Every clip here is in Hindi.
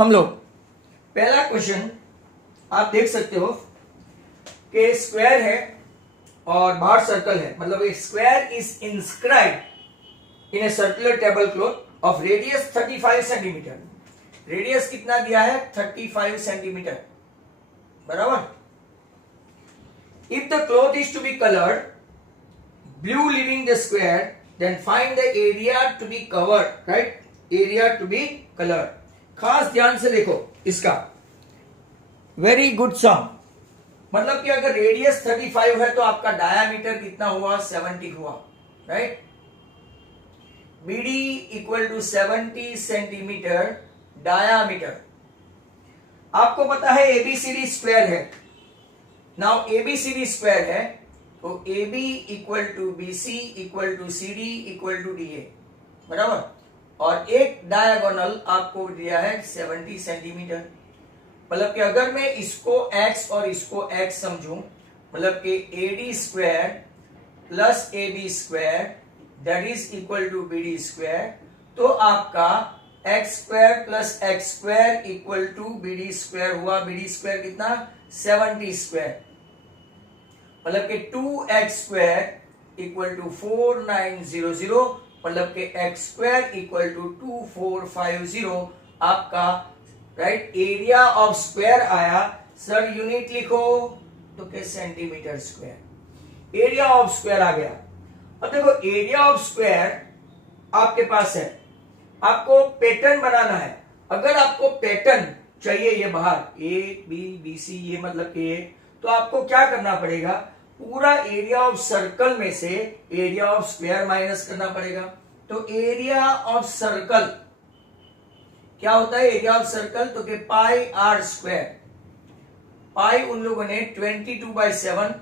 हम लोग पहला क्वेश्चन आप देख सकते हो कि स्क्वायर है और बाहर सर्कल है, मतलब a square is inscribed in a circular table cloth of radius 35 centimetre. Radius कितना दिया है? 35 सेंटीमीटर, बराबर। If the cloth is to be coloured blue leaving the square then find the area to be covered, right, area to be coloured. खास ध्यान से देखो इसका, वेरी गुड सम। मतलब कि अगर रेडियस 35 है तो आपका डायामीटर कितना हुआ? 70 हुआ, right. BD equal to 70 centimetre diameter. आपको पता है ABCD स्क्वायर है। नाउ ABCD स्क्वायर है तो AB equal to BC equal to CD equal to DA, बराबर। और एक डायगोनल आपको दिया है 70 सेंटीमीटर। मतलब कि अगर मैं इसको x और इसको x समझूं, मतलब कि AD square plus AB square that is equal to BD square, तो आपका x square plus x square equal to BD square हुआ। BD स्क्वायर कितना? 70 स्क्वायर। मतलब कि 2x स्क्वायर इक्वल टू 4900, मतलब कि x स्क्वायर इक्वल टू 2450 आपका, राइट, एरिया ऑफ स्क्वायर आया। सर यूनिट लिखो, तो क्या? Centimetre square. Area of square आ गया। अब देखो एरिया ऑफ स्क्वायर आपके पास है, आपको पैटर्न बनाना है। अगर आपको पैटर्न चाहिए ये बाहर ए बी बी सी, ये मतलब कि ये, तो आपको क्या करना पड़ेगा? पूरा एरिया ऑफ सर्कल में से एरिया ऑफ स्क्वायर माइनस करना पड़ेगा। तो एरिया ऑफ सर्कल क्या होता है? एरिया ऑफ सर्कल तो के पाई आर स्क्वायर। पाई उन लोगों ने 22/7,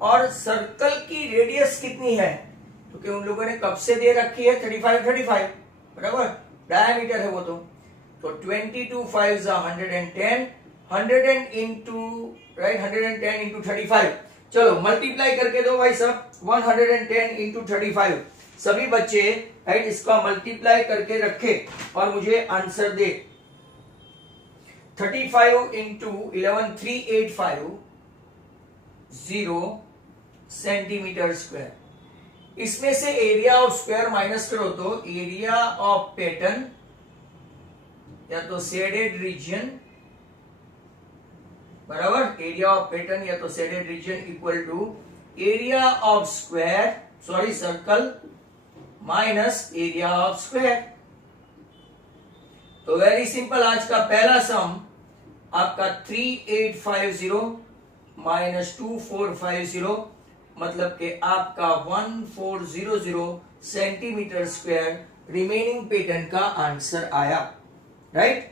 और सर्कल की रेडियस कितनी है? तो कि उन लोगों ने कब से दे रखी है? 35, बराबर। डायमीटर है वो तो 22 5 110, 100 इंटू, राइट, 110 इंटू 35। चलो मल्टीप्लाई करके दो भाई साहब, 110 इंटू 35। सभी बच्चे, राइट, इसका मल्टीप्लाई करके रखे और मुझे आंसर दे। 35 इंटू 11 3850 सेंटीमीटर स्क्वायर। इसमें से एरिया ऑफ स्क्वायर माइनस करो तो एरिया ऑफ पैटर्न या तो शेडेड रीजन, बराबर, एरिया ऑफ पैटर्न या तो shaded region equal to area of square, sorry circle, minus area of square. तो वेरी सिंपल, आज का पहला सम आपका 3850 माइनस 2450, मतलब कि आपका 1400 सेंटीमीटर स्क्वायर रिमेनिंग पैटर्न का आंसर आया, राइट।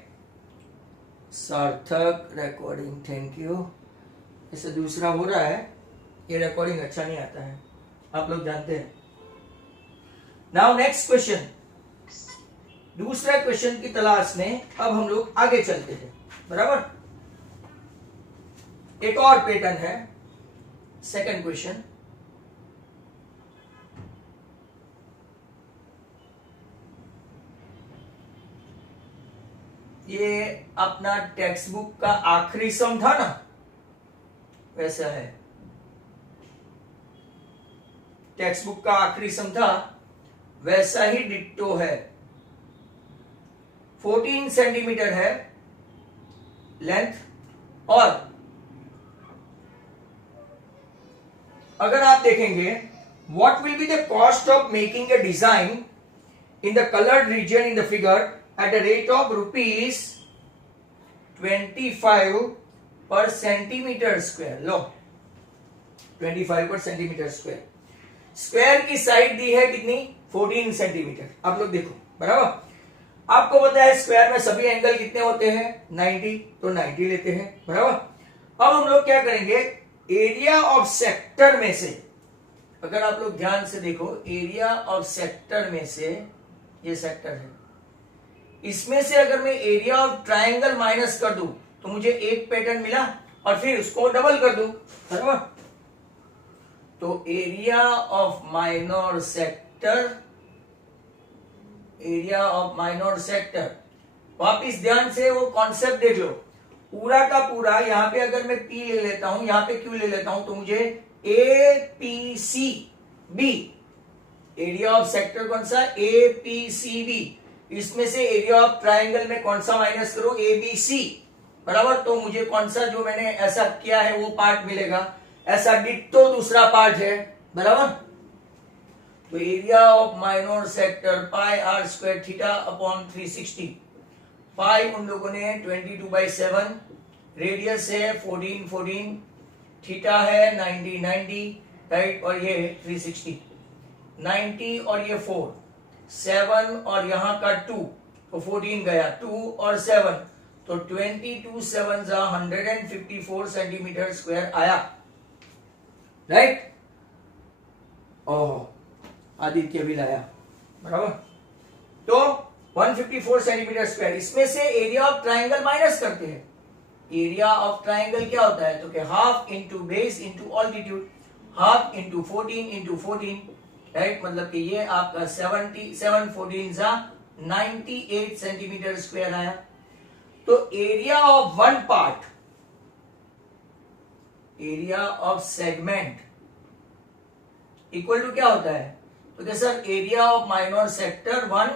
सार्थक रिकॉर्डिंग, थैंक यू। इसे दूसरा हो रहा है, ये रिकॉर्डिंग अच्छा नहीं आता है, आप लोग जानते हैं। नाउ नेक्स्ट क्वेश्चन, दूसरा क्वेश्चन की तलाश में अब हम लोग आगे चलते हैं, बराबर। एक और पैटर्न है, सेकंड क्वेश्चन। ये अपना टेक्स्ट बुक का आखिरी सम था ना, वैसा है। टेक्स्ट बुक का आखिरी सम था, वैसा ही डिट्टो है। 14 सेंटीमीटर है लेंथ, और अगर आप देखेंगे what will be the cost of making a design in the coloured region in the figure at a rate of rupees 25 पर सेंटीमीटर स्क्वायर। लो 25 पर सेंटीमीटर स्क्वायर। स्क्वायर की साइड दी है कितनी? 14 सेंटीमीटर। आप लोग देखो, बराबर। आपको पता है स्क्वायर में सभी एंगल कितने होते हैं? 90, तो 90 लेते हैं, बराबर। अब हम लोग क्या करेंगे? एरिया ऑफ सेक्टर में से, अगर आप लोग ध्यान से देखो, एरिया ऑफ सेक्टर में से, ये सेक्टर है, इसमें से अगर मैं एरिया ऑफ ट्रायंगल माइनस कर दूं तो मुझे एक पैटर्न मिला, और फिर उसको डबल कर दूं, बराबर। तो area of minor sector, area of minor sector वापिस ध्यान से वो कॉन्सेप्ट देख लो। पूरा का पूरा यहाँ पे अगर मैं P ले लेता हूं, यहाँ पे Q ले लेता हूं, तो मुझे APCB, एरिया ऑफ सेक्टर कौन सा, APCB, इसमें से एरिया ऑफ ट्राइंगल में कौन सा माइनस करो, ABC, बराबर। तो मुझे कौन सा जो मैंने ऐसा किया है वो पार्ट मिलेगा, ऐसा डिट्टो दूसरा पार्ट है, बराबर। तो area of minor sector pi r square theta upon 360, pi उन लोगों ने 22/7, रेडियस है 14, थीटा है 90, राइट, और ये 360, 90 और ये 4, 7 और यहाँ का 2, तो 14 गया, 2 और 7, तो 22 7 154 सेंटीमीटर स्क्वायर आया, राइट। ओह, आदित्य भी लाया, बराबर। तो 154 सेंटीमीटर स्क्वायर, इसमें से एरिया ऑफ ट्राइंगल माइनस करते हैं। एरिया ऑफ ट्राइंगल क्या होता है, तो कि half into base into altitude, half into 14 into 14, right, मतलब कि ये आपका 7 14 98 सेंटीमीटर स्क्वायर आया। तो area of one part, area of segment equal to क्या होता है, तो क्या sir, area of minor sector 1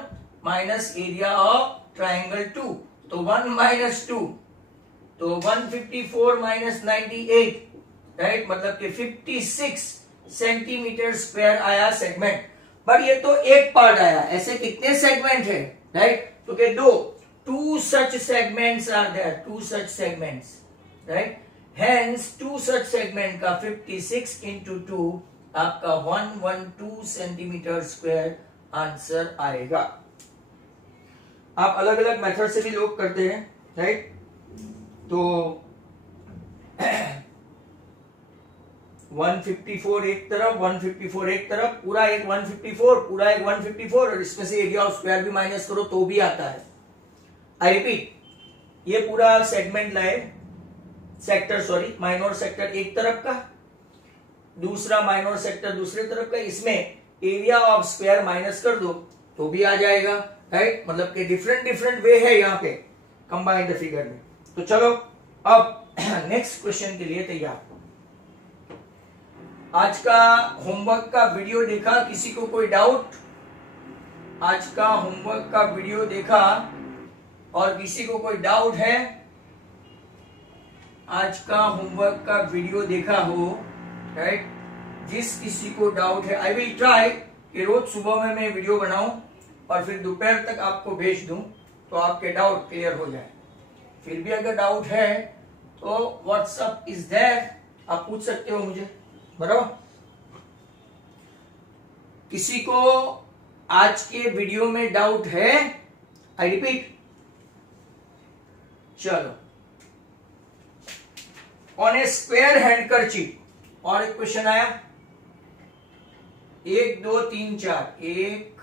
minus area of triangle 2, तो 1 माइनस 2, तो 154 माइनस 98, राइट, मतलब कि 56 सेंटीमीटर स्क्वायर आया सेगमेंट। पर ये तो एक पार्ट आया, ऐसे कितने सेगमेंट है, राइट, तो क्या दो, 2 such segments are there, 2 such segments, right, hence 2 such segment का 56 into 2 आपका 112 सेंटीमीटर स्क्वायर आंसर आएगा। आप अलग अलग मेथड से भी लोग करते हैं, राइट, तो 154 एक तरफ, 154 एक तरफ, पूरा एक 154, पूरा एक 154, और इसमें से एरिया ऑफ स्क्वायर भी माइनस करो तो भी आता है। आई रिपीट, ये पूरा सेगमेंट लाए, सेक्टर सॉरी माइनर सेक्टर एक तरफ का, दूसरा माइनर सेक्टर दूसरे तरफ का, इसमें एरिया ऑफ स्क्वायर माइनस कर दो तो भी आ जाएगा, राइट, मतलब कि डिफरेंट वे है यहाँ पे कंबाइंड फिगर में। तो चलो अब नेक्स्ट क्वेश्चन के लिए तैयार। आज का होमवर्क का वीडियो देखा, किसी को कोई डाउट? आज का होमवर्क का वीडियो देखा और किसी को कोई डाउट है? आज का होमवर्क का वीडियो देखा हो, राइट, जिस किसी को डाउट है, आई विल ट्राई कि रोज सुबह में मैं वीडियो बनाऊं और फिर दोपहर तक आपको भेज दूं तो आपके डाउट क्लियर हो जाए। फिर भी अगर डाउट है तो व्हाट्सएप इज देयर, आप पूछ सकते हो मुझे, बराबर। किसी को आज के वीडियो में डाउट है? आई रिपीट, चलो, ऑन ए स्क्वायर हैंडकरचीफ, और एक क्वेश्चन आया, 1 2 3 4, 1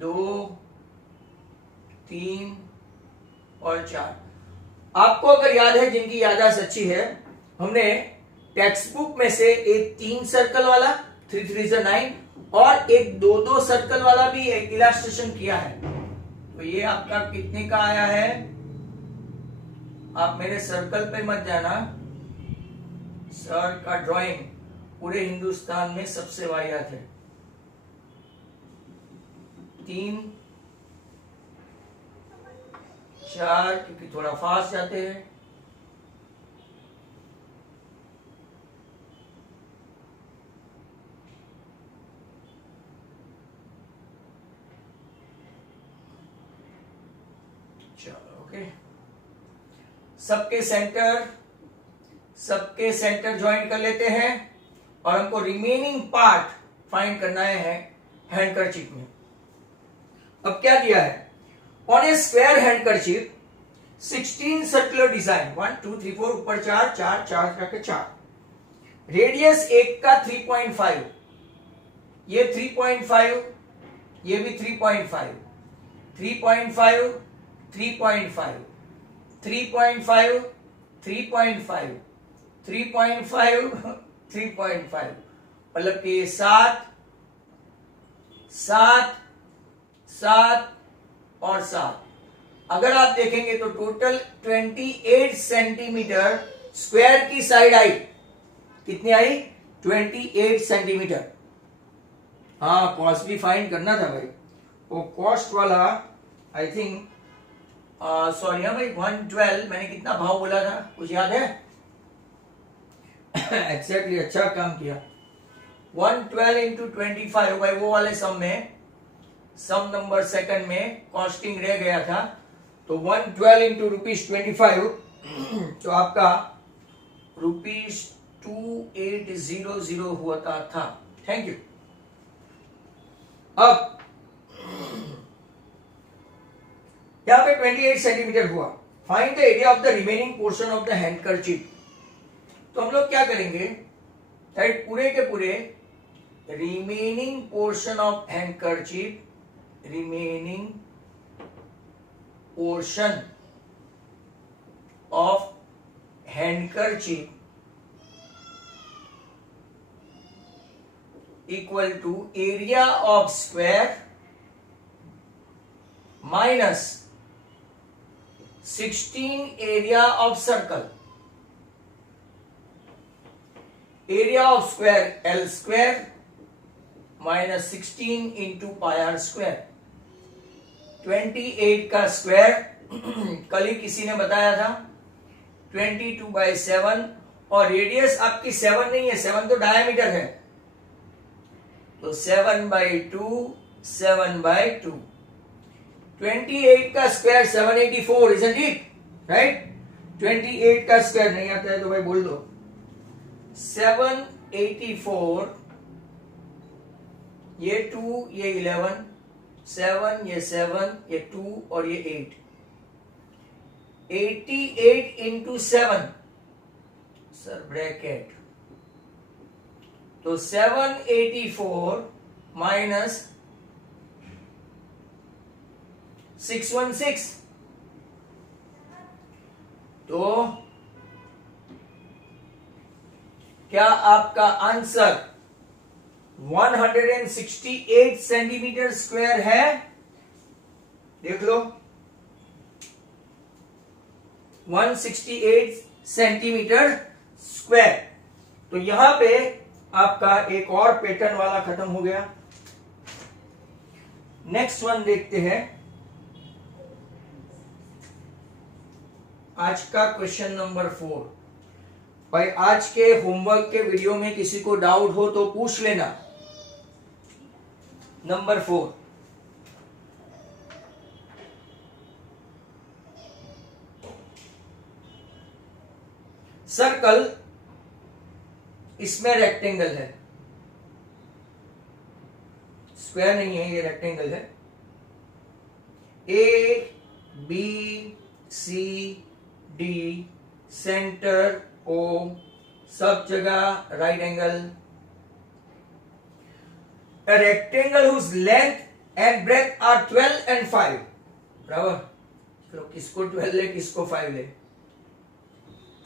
2 3 और 4। आपको अगर याद है, जिनकी याददाश्त अच्छी है, हमने टेक्स्ट बुक में से एक 3 सर्कल वाला 3 3 से 9 और एक 2 2 सर्कल वाला भी एक इलास्ट्रेशन किया है। तो ये आपका कितने का आया है? आप मेरे सर्कल पे मत जाना, सर का ड्राइंग पूरे हिंदुस्तान में सबसे वाहियात है। 3 4, क्योंकि थोड़ा फास्ट जाते हैं। चलो, ओके, सबके सेंटर ज्वाइन कर लेते हैं और हमको रिमेनिंग पार्ट फाइंड करना है हैंडकरचीफ में। अब क्या दिया है? On A square handkerchief 16 circular design, 1 2 3 4, ऊपर 4 4 4 करके 4, रेडियस एक का 3.5, ये 3.5, ये भी 3.5, 3.5 3.5 3.5 3.5 3.5 3.5, मतलब कि 7 7 7 और 7, अगर आप देखेंगे तो टोटल 28 सेंटीमीटर स्क्वायर की साइड आई। कितनी आई? 28 सेंटीमीटर। हाँ, कॉस्ट भी फाइंड करना था भाई। वो कॉस्ट वाला आई थिंक सॉरी हाँ भाई 112 मैंने कितना भाव बोला था, कुछ याद है? एग्जैक्टली अच्छा काम किया। 112 इंटू 25 भाई, वो वाले सम में, सम नंबर सेकंड में कॉस्टिंग रह गया था, तो 112 इंटू ₹25 तो आपका ₹2800 हुआ था। Thank you. अब यहां पे 28 सेंटीमीटर हुआ। Find the area of the remaining portion of the handkerchief. तो हम लोग क्या करेंगे, दैट पूरे के पूरे remaining portion of handkerchief, remaining portion of handkerchief equal to area of square minus 16 area of circle. Area of square L square minus 16 into pi r square. 28 का स्क्वायर कल ही किसी ने बताया था 22/7, और रेडियस आपकी 7 नहीं है, 7 तो डायमीटर है, तो 7/2, 7/2। 28 का स्क्वायर 784, isn't it? राइट? 28 का स्क्वायर नहीं आता है तो भाई बोल दो। 784, ये 2, ये 11, 7, ये 7, ये 2 और ये 8। 88 इंटू 7 सर ब्रैकेट, तो 784 माइनस 616, तो क्या आपका आंसर 168 सेंटीमीटर स्क्वायर है? देख लो, 168 सेंटीमीटर स्क्वायर। तो यहां पे आपका एक और पैटर्न वाला खत्म हो गया। नेक्स्ट वन देखते हैं। आज का क्वेश्चन नंबर 4। भाई आज के होमवर्क के वीडियो में किसी को डाउट हो तो पूछ लेना। नंबर 4, सर्कल, इसमें रेक्टेंगल है, स्क्वायर नहीं है, ये रेक्टेंगल है। A B C D, centre O, सब जगह right angle. A rectangle whose length and breadth are 12 and 5, बराबर। चलो किसको 12 ले, किसको 5 ले,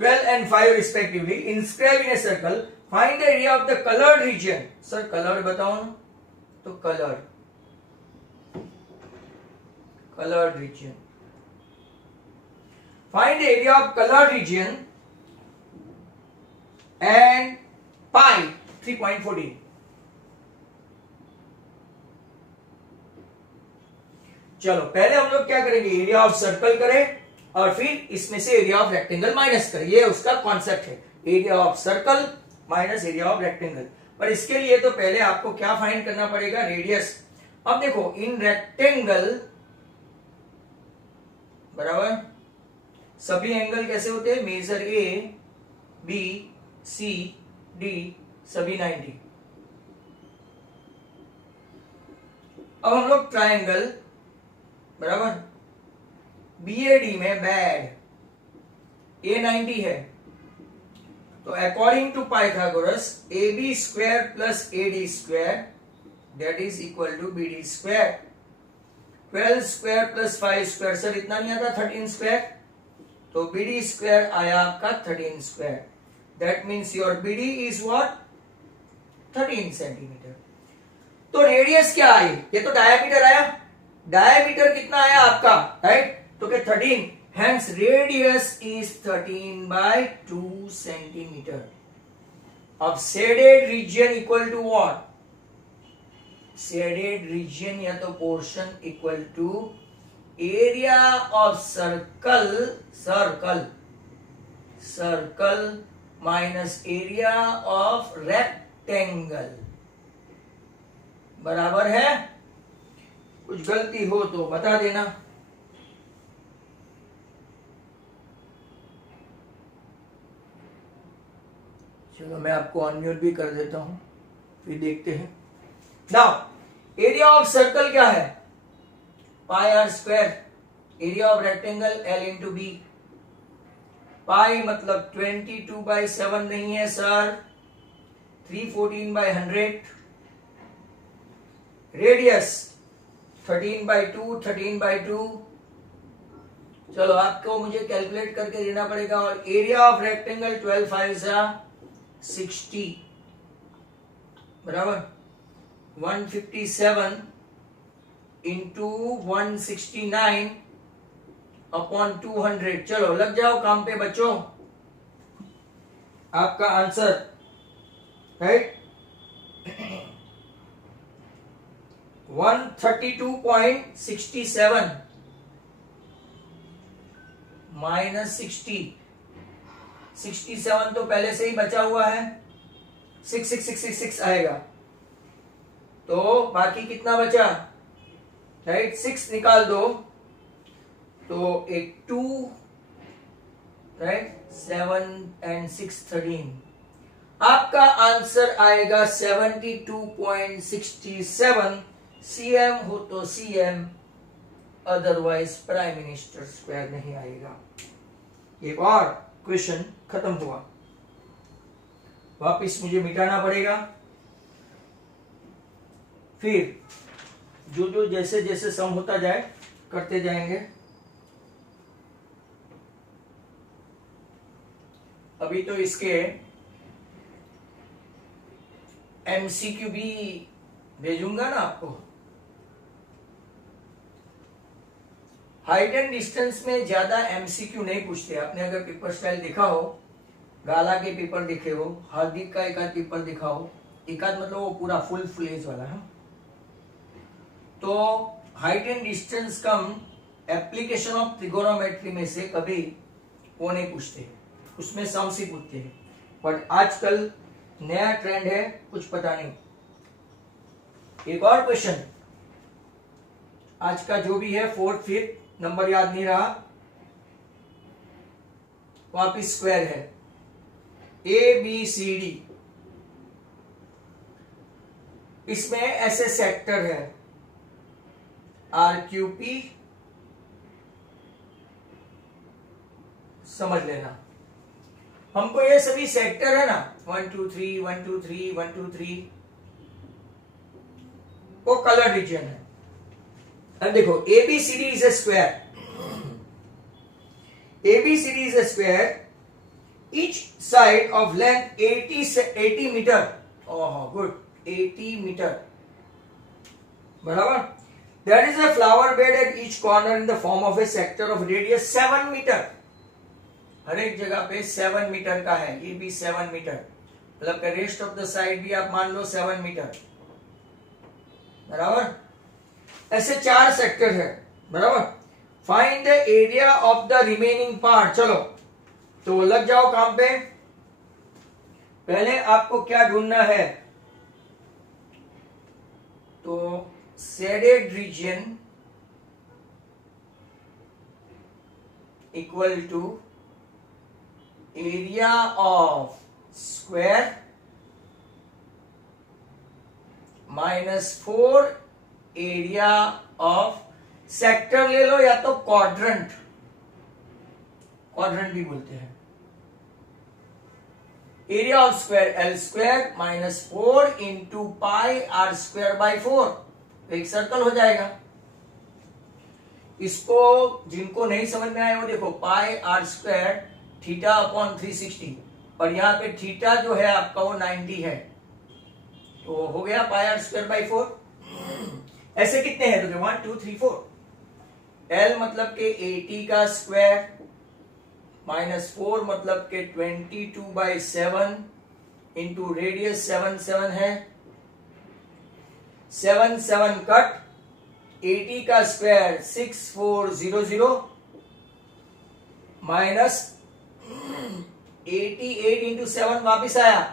12 and 5 respectively, inscribe in a circle, find the area of the colored region। Sir coloured बताओ ना, तो colored region, find the area of colored region and pi 3.14। चलो पहले हम लोग क्या करेंगे, एरिया ऑफ सर्कल करें और फिर इसमें से एरिया ऑफ रेक्टेंगल माइनस करें। ये उसका कॉन्सेप्ट है, area of circle minus area of rectangle. पर इसके लिए तो पहले आपको क्या फाइंड करना पड़ेगा, रेडियस। अब देखो इन रेक्टेंगल, बराबर, सभी एंगल कैसे होते हैं, measure A B C D सभी 90। अब हम लोग ट्रायंगल, बराबर, बीएडी में बैड ए 90 है, तो according to Pythagoras A B square plus A D square that is equal to B D square. 12 square plus 5 square, sir इतना नहीं आता 13 स्क्वायर, तो बी डी स्क्वायर आया आपका 13 square. That means your B D is what, 13 centimetre. तो रेडियस क्या आई, ये तो डायमीटर आया, डायमीटर कितना आया आपका, राइट, तो क्या 13, hence radius is 13/2 centimeter. अब shaded region equal to what? Shaded region या तो portion equal to area of circle minus area of rectangle बराबर है. कुछ गलती हो तो बता देना. चलो मैं आपको अनम्यूट भी कर देता हूं, फिर देखते हैं. नाउ एरिया ऑफ सर्कल क्या है? Pi r square. Area of rectangle L into b. Pi मतलब 22/7 नहीं है सर, 314/100. रेडियस 13/2. 13/2. चलो आपको मुझे कैलकुलेट करके देना पड़ेगा. और एरिया ऑफ रेक्टेंगल 12/5=60 बराबर 157 इंटू 169 अपॉन 200. चलो लग जाओ काम पे बच्चों. आपका आंसर राइट 132.67 माइनस 60. 67 तो पहले से ही बचा हुआ है, 6 आएगा. तो बाकी कितना बचा? राइट 6 निकाल दो तो एक 2, राइट 7 and 6 13. आपका आंसर आएगा 72.67 cm हो तो cm, otherwise prime minister square नहीं आएगा. एक और क्वेश्चन खत्म हुआ. वापिस मुझे मिटाना पड़ेगा. फिर जो जैसे जैसे सम होता जाए करते जाएंगे. अभी तो इसके एमसीक्यू भी भेजूंगा ना आपको. हाइट एंड डिस्टेंस में ज्यादा एमसीक्यू नहीं पूछते. आपने अगर पेपर स्टाइल देखा हो, गाला के पेपर देखे हो, हार्दिक का एक आध पेपर देखा हो, एक आध मतलब वो पूरा फुल एज वाला है, तो height and distance come application of trigonometry में से कभी वो नहीं पूछते, उसमें सम्स ही पूछते हैं. बट आजकल नया ट्रेंड है, कुछ पता नहीं. एक और क्वेश्चन आज का जो भी है 4th 5th नंबर याद नहीं रहा, वापिस स्क्वायर है. ABCD, इसमें ऐसे सेक्टर है RQP, समझ लेना. हमको ये सभी सेक्टर है ना 1 2 3 1 2 3 1 2 3 वो कलर रीजन है. अब देखो ABCD is a square. ABCD is a square. Each side of length 80 metre. Oh good, 80 metre बराबर. There is a flower bed at each corner in the form of a sector of radius 7 metre. हर एक जगह पे 7 मीटर का है. ये भी 7 मीटर, मतलब रेस्ट ऑफ द साइड भी आप मान लो 7 मीटर बराबर. ऐसे 4 सेक्टर है बराबर. Find the area of the remaining part. चलो तो लग जाओ काम पे. पहले आपको क्या ढूंढना है? तो shaded region equal to area of square -4 area of sector ले लो, या तो क्वाड्रेंट भी बोलते हैं. Area of square L² -4 into pi R²/4. एक सर्कल हो जाएगा. इसको जिनको नहीं समझ में आया वो देखो, पाई R² θ/360, और यहां पे थीटा जो है आपका वो 90 है, तो हो गया पाई R²/4. ऐसे कितने हैं? तो 1 2 3 4. L मतलब के 80 का स्क्वायर माइनस 4 मतलब के 22/7 इंटू रेडियस 7 7 है, 7 7 कट, 80 का स्क्वायर 6400 माइनस 88 इंटू 7 वापिस आया,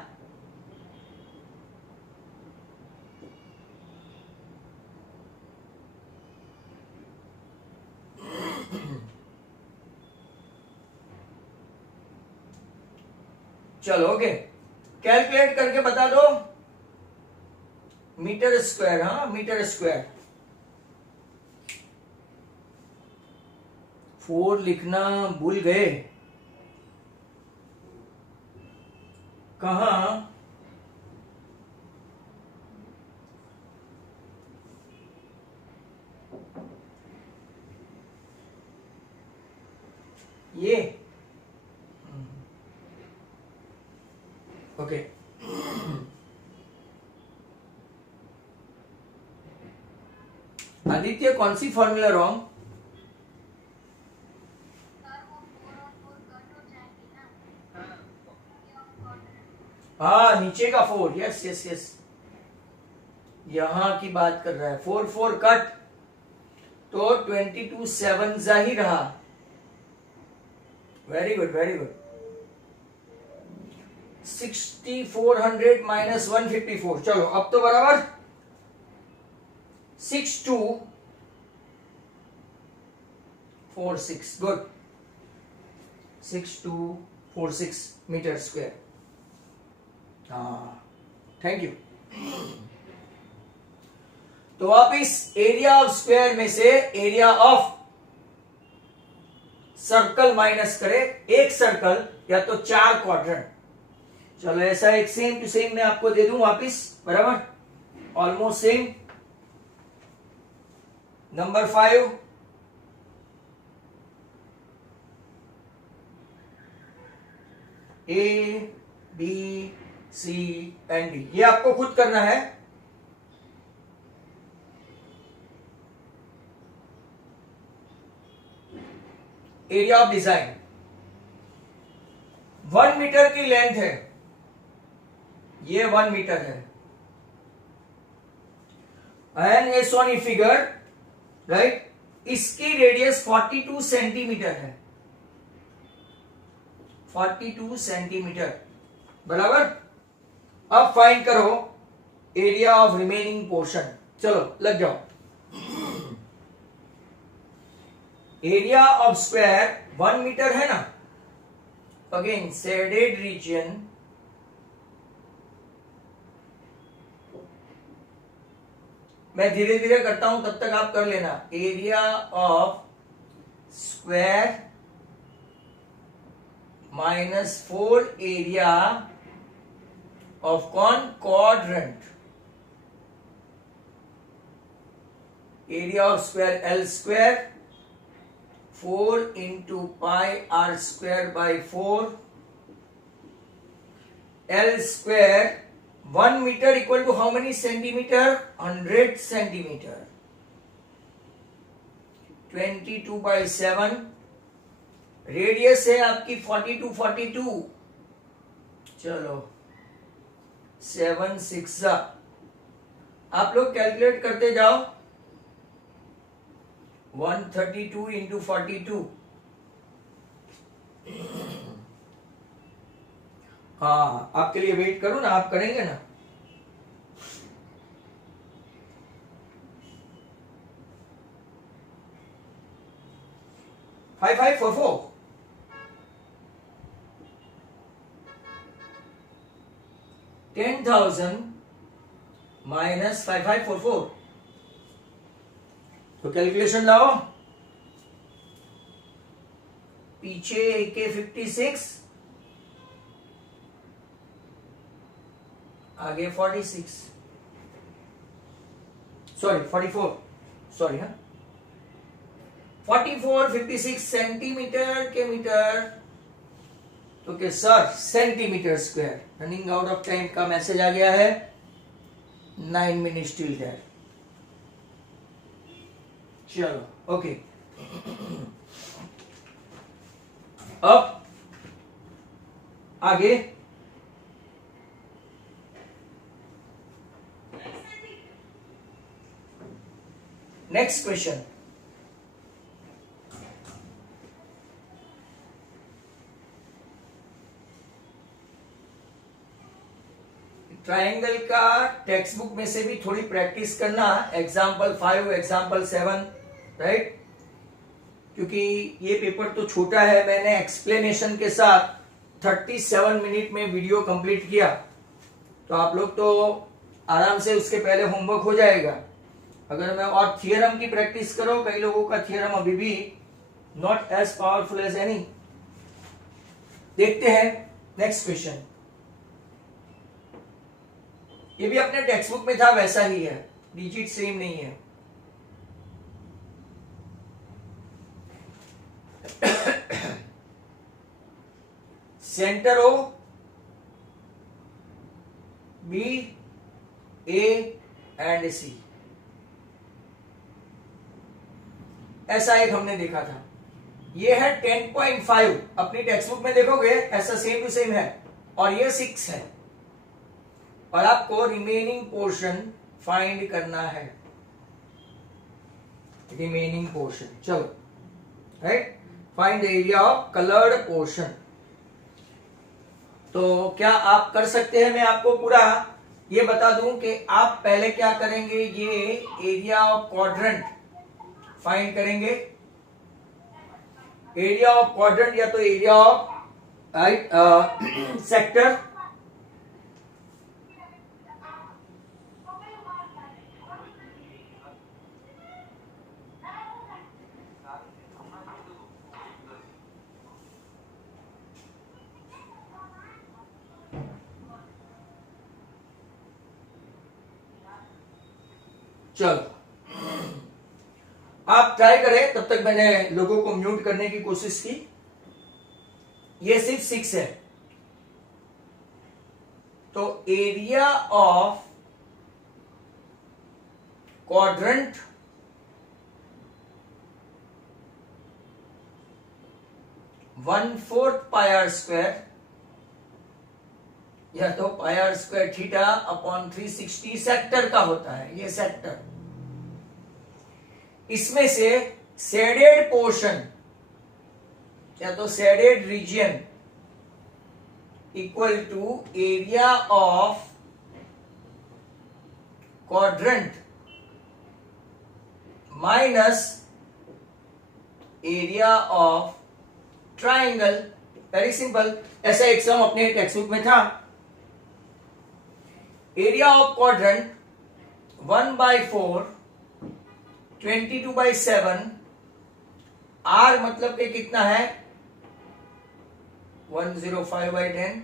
चलो ओके, कैलकुलेट करके बता दो मीटर स्क्वायर। हाँ मीटर स्क्वायर, 4 लिखना भूल गए, कहा ये ओके आदित्य कौन सी फॉर्मूला रॉन्ग? हाँ नीचे का 4, यस यस यस, यहां की बात कर रहा है। 4 4 कट तो 22 7 जा ही रहा। Very good very good. 6400 minus 154, चलो अब तो बराबर 6246, गुड, 6246 मीटर स्क्वायर। हाँ थैंक यू। तो आप इस एरिया ऑफ स्क्वायर में से एरिया ऑफ सर्कल माइनस करें, एक सर्कल या तो 4 क्वाड्रेंट। चलो ऐसा एक सेम टू सेम मैं आपको दे दूं वापिस, बराबर almost same. Number 5, A B C and D, ये आपको खुद करना है। एरिया ऑफ डिजाइन 1 मीटर की लेंथ है, ये 1 मीटर है, एंड ए सोनी फिगर राइट, इसकी रेडियस 42 सेंटीमीटर है, 42 सेंटीमीटर, बराबर। अब फाइंड करो एरिया ऑफ रिमेनिंग पोर्शन। चलो लग जाओ। एरिया ऑफ स्क्वायर 1 मीटर है ना, अगेन शेडेड रीजन, मैं धीरे धीरे करता हूं तब तक आप कर लेना। Area of square minus 4 area of कौन, quadrant. Area of square L square 4 into pi R square by 4, L square 1 metre equal to how many centimetre, 100 centimetre, 22/7। Radius है आपकी 42 42, चलो 7 6, आप लोग कैलकुलेट करते जाओ। 132 इंटू 42, हाँ आपके लिए वेट करूं ना, आप करेंगे ना। फाइव 5 4 4, 10,000 माइनस 5544, तो कैलकुलेशन लाओ। पीछे AK 56, आगे 46, सॉरी 44, सॉरी हाँ 44 56 सेंटीमीटर के मीटर, तो के sir centimetre square. Running out of time का मैसेज आ गया है, 9 मिनट स्टिल देयर। चलो ओके अब आगे नेक्स्ट क्वेश्चन, ट्रायंगल का टेक्स्ट बुक में से भी थोड़ी प्रैक्टिस करना, एग्जाम्पल 5, एग्जाम्पल 7, राइट, क्योंकि ये पेपर तो छोटा है। मैंने एक्सप्लेनेशन के साथ 37 मिनट में वीडियो कंप्लीट किया, तो आप लोग तो आराम से उसके पहले होमवर्क हो जाएगा। अगर मैं और थियरम की प्रैक्टिस करो, कई लोगों का थियरम अभी भी not as powerful as any. देखते हैं नेक्स्ट क्वेश्चन। ये भी अपने टेक्स्ट बुक में था, वैसा ही है, डिजिट सेम नहीं है। Centre O B A and C, ऐसा एक हमने देखा था। ये है 10.5, अपनी टेक्स्ट बुक में देखोगे ऐसा सेम टू सेम है, और ये 6 है, और आपको रिमेनिंग पोर्शन फाइंड करना है। रिमेनिंग पोर्शन, चलो, right, find the area of coloured portion. तो क्या आप कर सकते हैं? मैं आपको पूरा ये बता दूं कि आप पहले क्या करेंगे, ये एरिया ऑफ क्वाड्रेंट फाइंड करेंगे। एरिया ऑफ क्वाड्रेंट या तो एरिया ऑफ सेक्टर, चलो आप ट्राई करें, तब तक मैंने लोगों को म्यूट करने की कोशिश की। ये सिर्फ 6 है, तो area of quadrant one fourth pi r square, या तो pi r square theta upon 360 sector का होता है। ये सेक्टर, इसमें से शेडेड पोर्शन या तो shaded region equal to area of quadrant minus area of triangle. Very simple, ऐसा एक सम अपने टेक्स्ट बुक में था। एरिया ऑफ क्वाड्रेंट 1/4 22/7, आर मतलब के कितना है 105/10।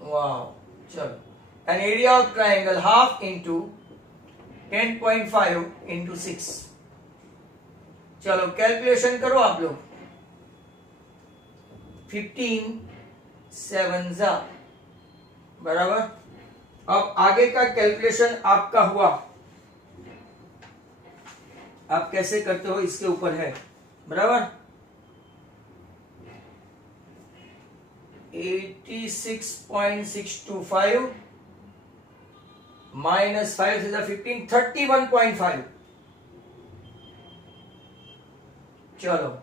वाह, चलो, an area of triangle half into 10.5 into 6। चलो कैलकुलेशन करो आप लोग। 15 7 बराबर। अब आगे का कैलकुलेशन आपका हुआ, आप कैसे करते हो इसके ऊपर है, बराबर। 86.625 माइनस 5 से 15 31.5। चलो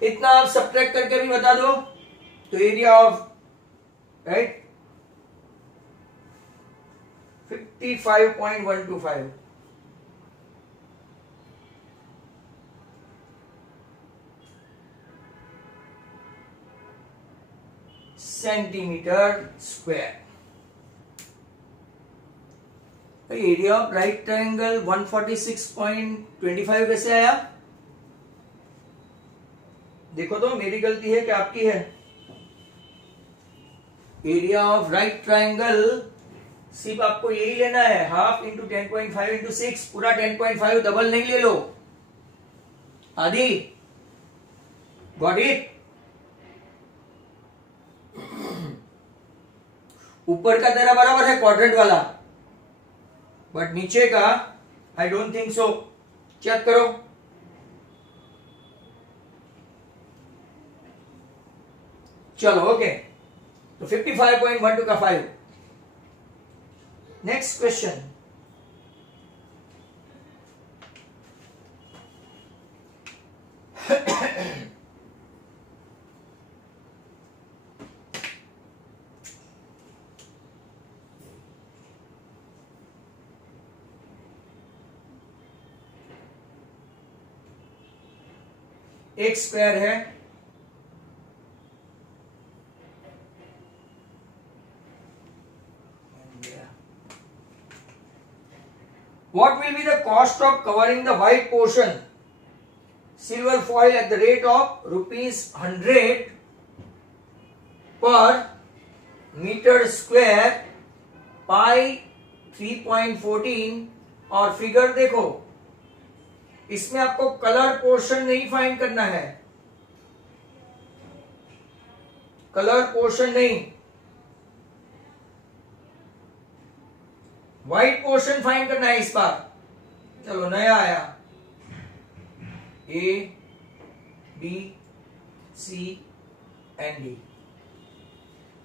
इतना आप सब्ट्रैक्ट करके भी बता दो, तो area of right 55.125। Centimetre square. Area of right triangle 146.25 कैसे आया? देखो तो मेरी गलती है कि आपकी है? एरिया ऑफ राइट ट्रायंगल सिर्फ आपको यही लेना है, हाफ इंटू 10.5 इंटू 6, पूरा 10.5 डबल नहीं ले लो। आदि गॉट इट? ऊपर का तेरा बराबर है क्वाड्रेंट वाला, बट नीचे का I don't think so. Check करो चलो ओके, तो 55.12 का 5। नेक्स्ट क्वेश्चन, एक स्क्वायर है, what will be the cost of covering the white portion silver foil at the rate of ₹100 per meter square pi 3.14। और फिगर देखो, इसमें आपको कलर पोर्शन नहीं फाइंड करना है, कलर पोर्शन नहीं, व्हाइट पोर्शन फाइंड करना है इस बार। चलो नया आया, A B C and D.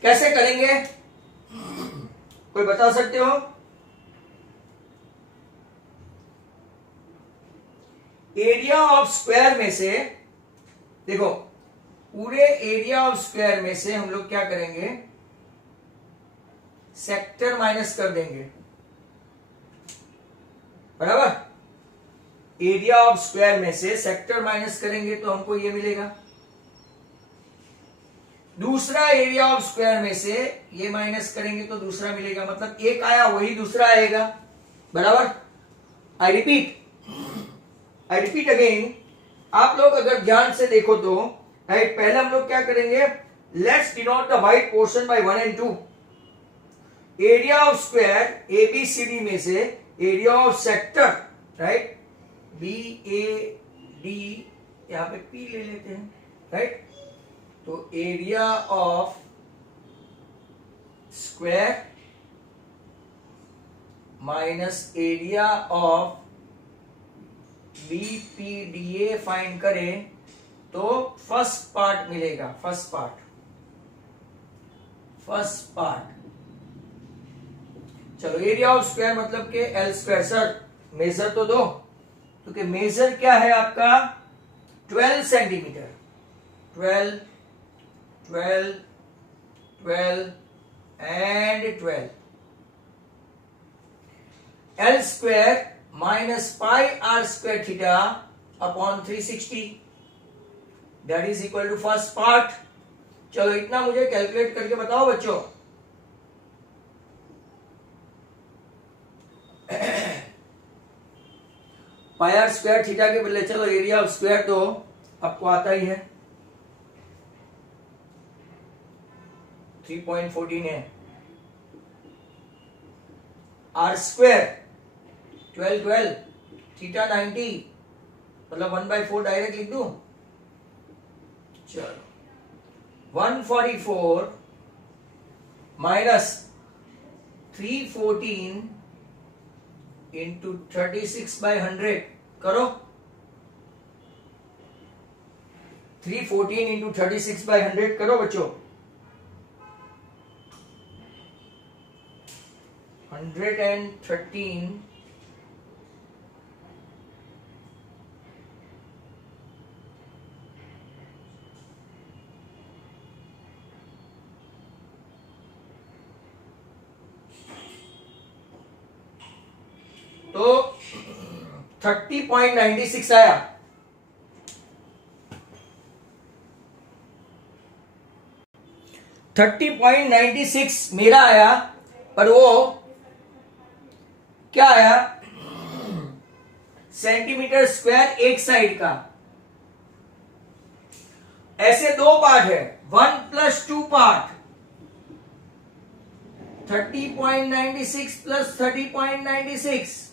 कैसे करेंगे, कोई बता सकते हो? एरिया ऑफ स्क्वायर में से देखो, पूरे एरिया ऑफ स्क्वायर में से हम लोग क्या करेंगे, सेक्टर माइनस कर देंगे, बराबर। एरिया ऑफ स्क्वायर में से सेक्टर माइनस करेंगे तो हमको ये मिलेगा। दूसरा एरिया ऑफ स्क्वायर में से ये माइनस करेंगे तो दूसरा मिलेगा, मतलब एक आया वही दूसरा आएगा, बराबर। आई रिपीट अगेन, आप लोग अगर ध्यान से देखो तो राइट, पहले हम लोग क्या करेंगे, let's denote the white portion by 1 and 2। Area of square ABCD में से area of sector, right, B A D, यहां पे पी ले लेते हैं, राइट। तो area of square minus area of BPDA find करें तो फर्स्ट पार्ट मिलेगा, फर्स्ट पार्ट। चलो एरिया ऑफ स्क्वायर मतलब के एल स्क्वायर। सर मेजर तो दो, क्योंकि मेजर क्या है आपका 12 centimetre, 12 12 12 and 12। L square minus pi r square theta upon 360, that is equal to first part. चलो इतना मुझे कैलकुलेट करके बताओ बच्चों। पाई आर स्क्वायर थीटा के बदले चलो एरिया ऑफ स्क्वायर तो आपको आता ही है, 3.14 है। आर स्क्वायर 12 12 थीटा 90, मतलब 1/4 डायरेक्ट लिख दूं। चलो 144 माइनस 314 इंटू 36/100 करो, 314 इंटू 36/100 करो बच्चों, 113 तो 30.96 आया। $30.96 मेरा आया, पर वो क्या आया, सेंटीमीटर स्क्वायर एक साइड का। ऐसे दो पार्ट है, 1 + 2 part, 30.96 + 30.96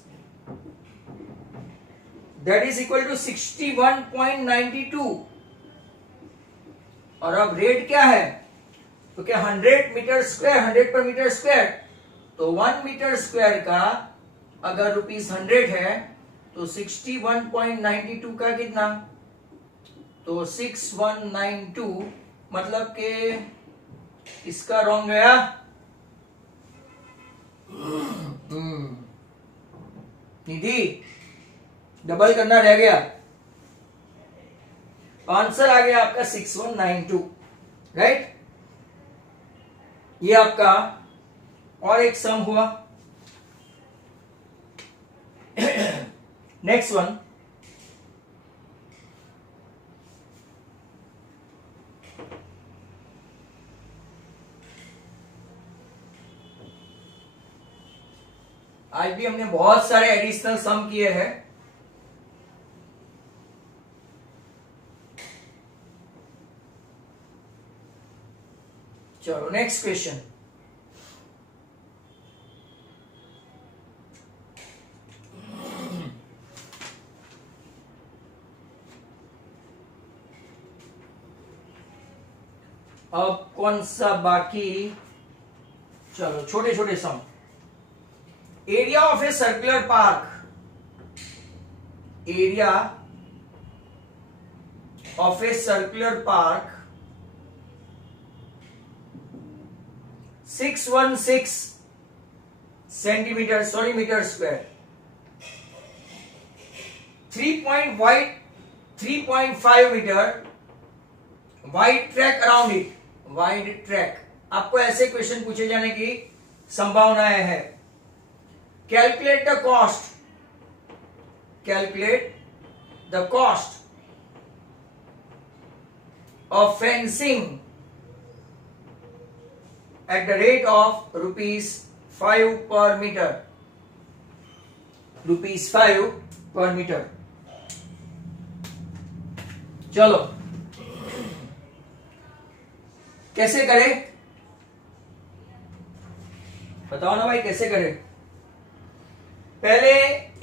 that is equal to 61.92। और अब रेट क्या है, तो क्या 100 मीटर स्क्वायर, 100 पर मीटर स्क्वायर, तो 1 मीटर स्क्वायर का अगर ₹100 है तो 61.92 का कितना, तो 6192 मतलब कि इसका रॉन्ग गया। निधि डबल करना रह गया। आंसर आ गया आपका 6192, राइट। ये आपका और एक सम हुआ। नेक्स्ट वन, आज भी हमने बहुत सारे एडिशनल सम किए हैं। चलो नेक्स्ट क्वेश्चन। अब कौन सा बाकी, चलो छोटे छोटे sum. Area of a circular park, area of a circular park 616 centimetre, sorry metre square, 3.5 metre wide track around it, wide track. आपको ऐसे क्वेश्चन पूछे जाने की संभावनाएं है। Calculate the cost, calculate the cost of fencing at the rate of ₹5 per meter, ₹5 per meter। चलो कैसे करें, बताओ ना भाई कैसे करें। पहले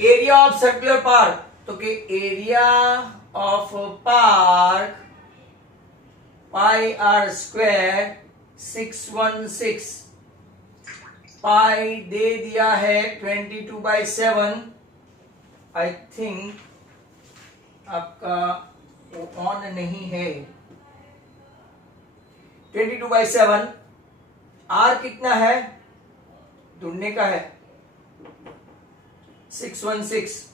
एरिया ऑफ सर्कुलर पार्क, तो कि area of park pi r square 616 pi दे दिया है 22/7। आई थिंक आपका वो ऑन नहीं है। 22/7 आर कितना है ढूंढने का है, 616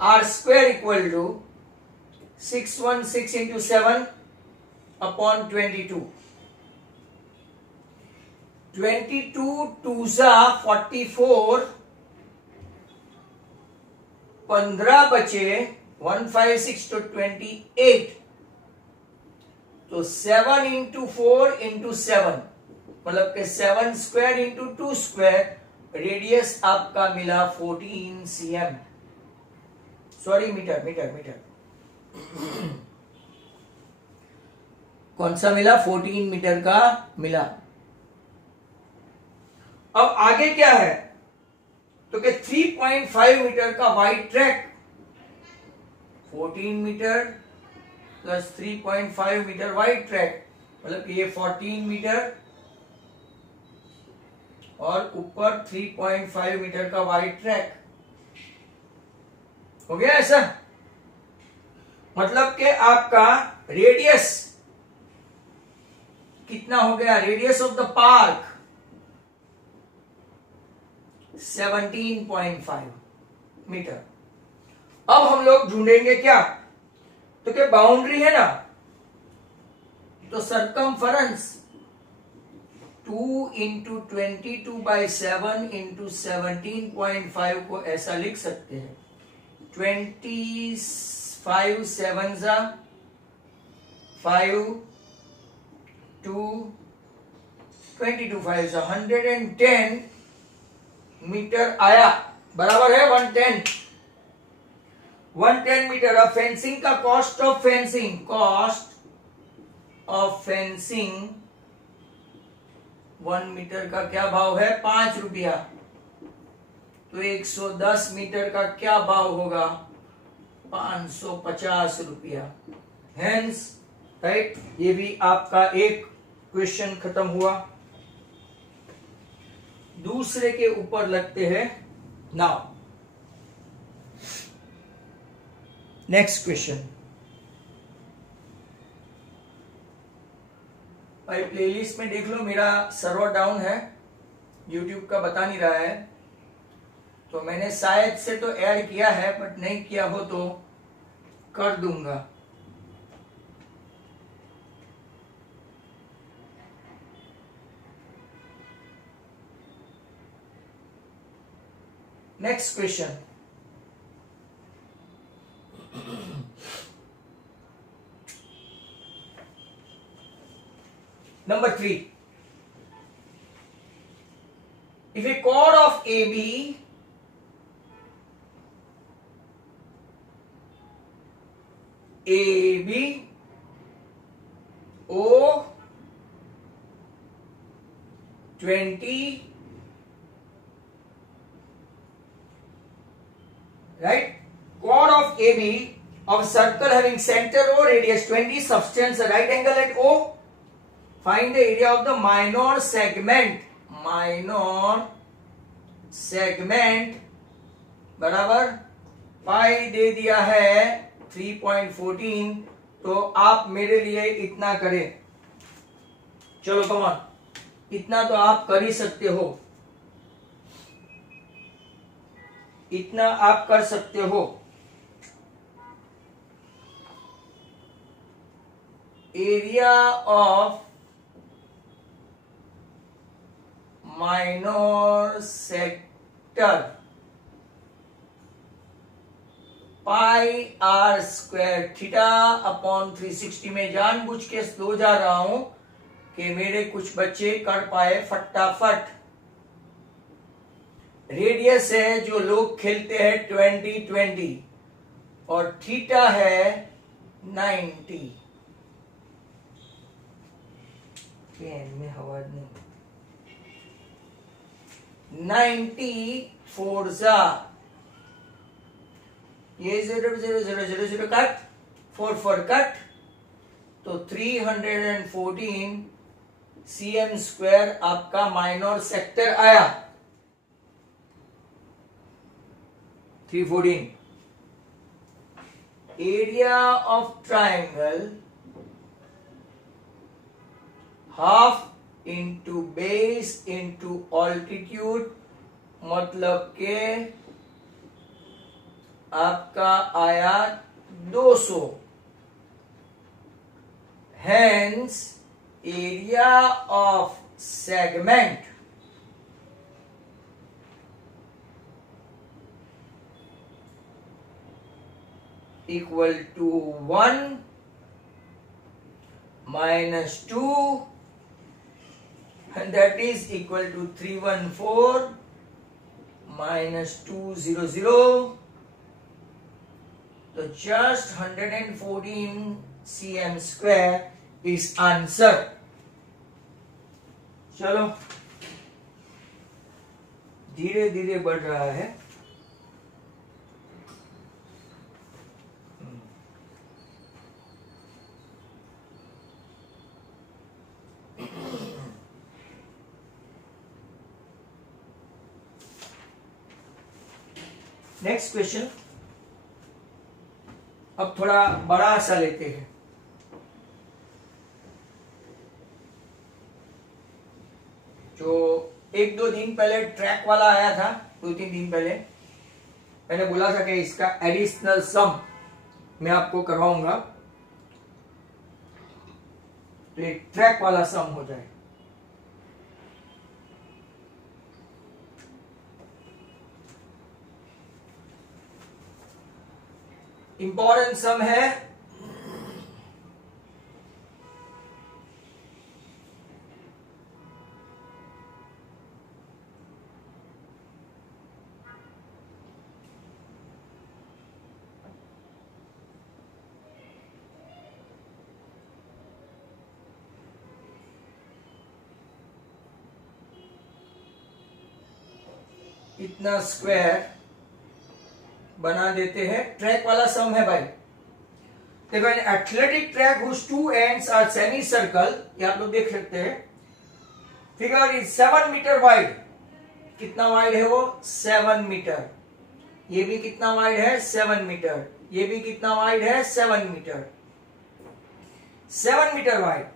r square equal to 616 into 7 upon 22। 22 2 44, 15 बचे 156 तो 28, तो 7 इंटू 4 इंटू 7 मतलब के 7 स्क्वायर इंटू 2 स्क्वायर, रेडियस आपका मिला 14 cm, sorry metre metre metre. कौन सा मिला, 14 मीटर का मिला। अब आगे क्या है, तो कि 3.5 मीटर का wide track, 14 metre plus 3.5 metre wide track, मतलब कि ये 14 मीटर और ऊपर 3.5 मीटर का वाइड ट्रैक। हो गया ऐसा, मतलब कि आपका रेडियस कितना हो गया, radius of the park 17.5 metre. अब हम लोग ढूंढेंगे क्या, तो क्या बाउंड्री है ना, तो सरकमफरेंस 2 इंटू 22/7 इंटू 17.5 को ऐसा लिख सकते हैं, 25 7 5 2 22 5 110 मीटर आया, बराबर है 110 मीटर। अब फेंसिंग का cost of fencing, cost of fencing 1 metre का क्या भाव है, 5 रुपया, तो 110 मीटर का क्या भाव होगा, 550 रुपया। हेंस राइट, ये भी आपका एक क्वेश्चन खत्म हुआ। दूसरे के ऊपर लगते हैं नाउ। नेक्स्ट क्वेश्चन, भाई प्लेलिस्ट में देख लो, मेरा सर्वर डाउन है, यूट्यूब का बता नहीं रहा है, तो मैंने शायद से तो ऐड किया है, बट नहीं किया हो तो कर दूंगा। Next question, number 3, if a chord of AB O 20, right? Chord of AB of circle having center O, radius 20, subtends a right angle at O. Find the area of the minor segment. Minor segment बराबर पाई दे दिया है 3.14, तो आप मेरे लिए इतना करें। चलो कमान, इतना तो आप कर ही सकते हो, इतना आप कर सकते हो। Area of minor sector pi r square theta upon 360 में जानबूझ के स्लो जा रहा हूं कि मेरे कुछ बच्चे कर पाए फटाफट। रेडियस है जो लोग खेलते हैं 20 और थीटा है 90। पेन में हवा नहीं, 90 फोर्जा, ये 0 0 0 0 0 कट, 4 कट, तो 314 cm स्क्वायर आपका माइनर सेक्टर आया। 314 area of triangle half into base into altitude, मतलब के आपका आया 200। Hence area of segment equal to 1 minus 2, and that is equal to 314 minus 200, so just 114 cm square is answer। चलो धीरे धीरे बढ़ रहा है। नेक्स्ट क्वेश्चन, अब थोड़ा बड़ा सा लेते हैं। जो 1-2 दिन पहले ट्रैक वाला आया था, 2-3 दिन पहले मैंने बोला था कि इसका एडिशनल सम मैं आपको करवाऊंगा, तो एक ट्रैक वाला सम हो जाए। इंपॉर्टेंट सम है, इतना स्क्वायर बना देते हैं। ट्रैक वाला सम है भाई। देखो, an athletic track whose 2 ends are semi circle, ये आप लोग देख सकते हैं। Figure is 7 metre wide. कितना वाइड है वो? 7 मीटर। ये भी कितना वाइड है? 7 मीटर। ये भी कितना वाइड है? 7 metre. 7 metre wide.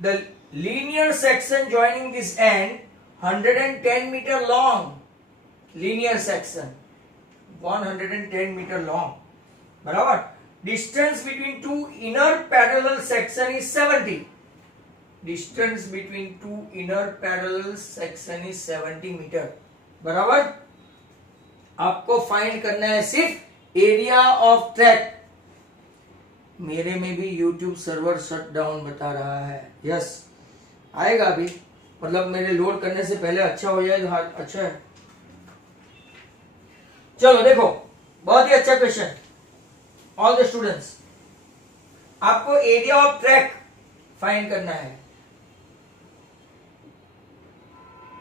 the linear section joining this end 110 meter long, linear section 110 meter long, बराबर. Distance between two inner parallel section is 70. Distance between two inner parallel section is 70 meter, बराबर. आपको फाइंड करना है सिर्फ एरिया ऑफ ट्रैक. मेरे में भी YouTube सर्वर शट डाउन बता रहा है. यस, आएगा अभी, मतलब मेरे लोड करने से पहले अच्छा हो जाए तो अच्छा है. चलो देखो, बहुत ही अच्छा क्वेश्चन. ऑल द स्टूडेंट्स, आपको एरिया ऑफ ट्रैक फाइंड करना है.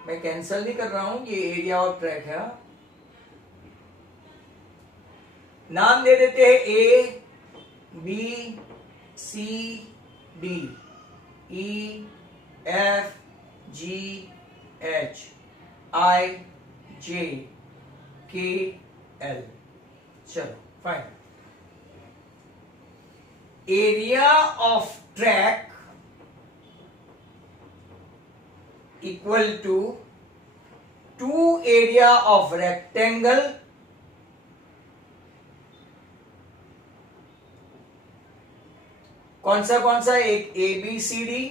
मैं कैंसल नहीं कर रहा हूं, ये एरिया ऑफ ट्रैक है. नाम दे देते हैं A B C D E F G H I J K L. चलो fine. Area of track equal to two area of rectangle कौन सा एक A B C D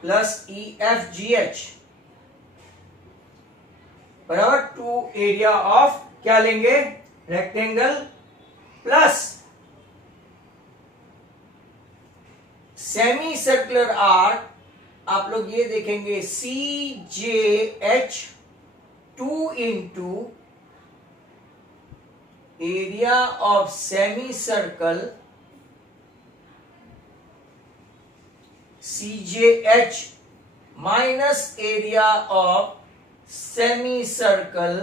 plus E F G H बराबर टू एरिया ऑफ क्या लेंगे, rectangle plus semi circular arc. आप लोग ये देखेंगे C J H 2 into area of semi circle CJH minus area of semi circle.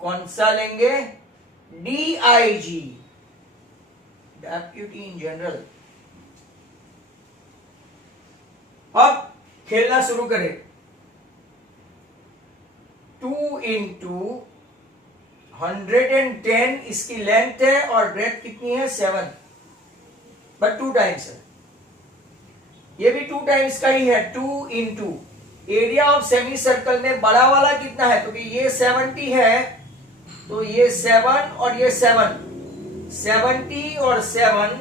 कौन सा लेंगे, DIG, डेप्यूटी इन जनरल. अब खेलना शुरू करें. 2 इंटू 110 इसकी लेंथ है और ब्रेथ कितनी है 7, बट 2 टाइम्स है. ये भी 2 टाइम्स का ही है. 2 into area of semi circle में बड़ा वाला कितना है, क्योंकि ये 70 है तो ये 7 और ये 7, 70 और 7,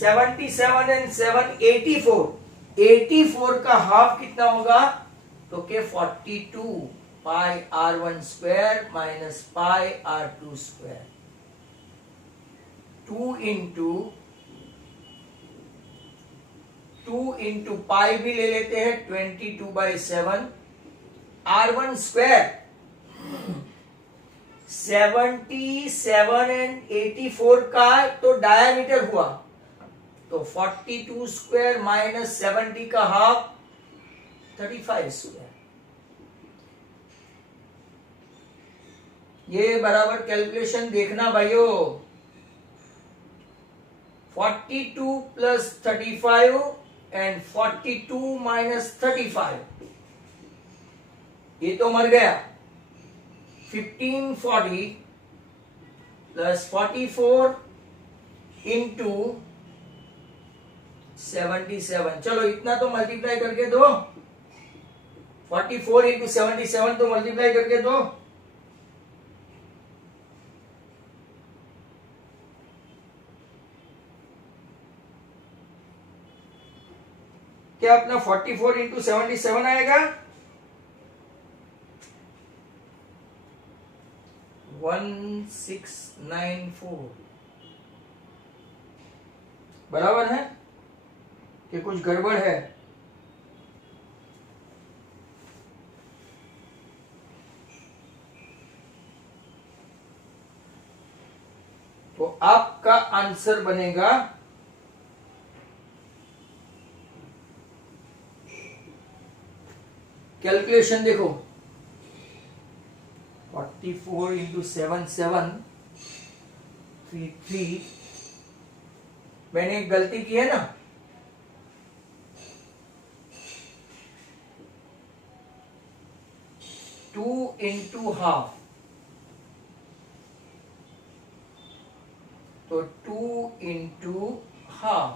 77 एंड 7 84. 84 का हाफ कितना होगा, तो के 42 पाई r1 स्क्वायर माइनस पाई r2 स्क्वायर. 2 इंटू पाई भी ले लेते हैं 22/7. r1 स्क्वायर 77 एंड 84 का तो डायमीटर हुआ, तो 42 स्क्वायर माइनस 70 का हाफ 35 स्क्वायर. ये बराबर कैलकुलेशन देखना भाइयों. 42 प्लस 35 एंड 42 माइनस 35, ये तो मर गया. 1540 प्लस 44 इंटू 77. चलो इतना तो मल्टीप्लाई करके दो. 44 इंटू 77 तो मल्टीप्लाई करके दो. क्या अपना 44 इंटू 77 आएगा, 1694. बराबर है कि कुछ गड़बड़ है. तो आपका आंसर बनेगा कैलकुलेशन देखो 44 इंटू 7733. मैंने एक गलती की है ना, टू इंटू हाफ, तो 2 into half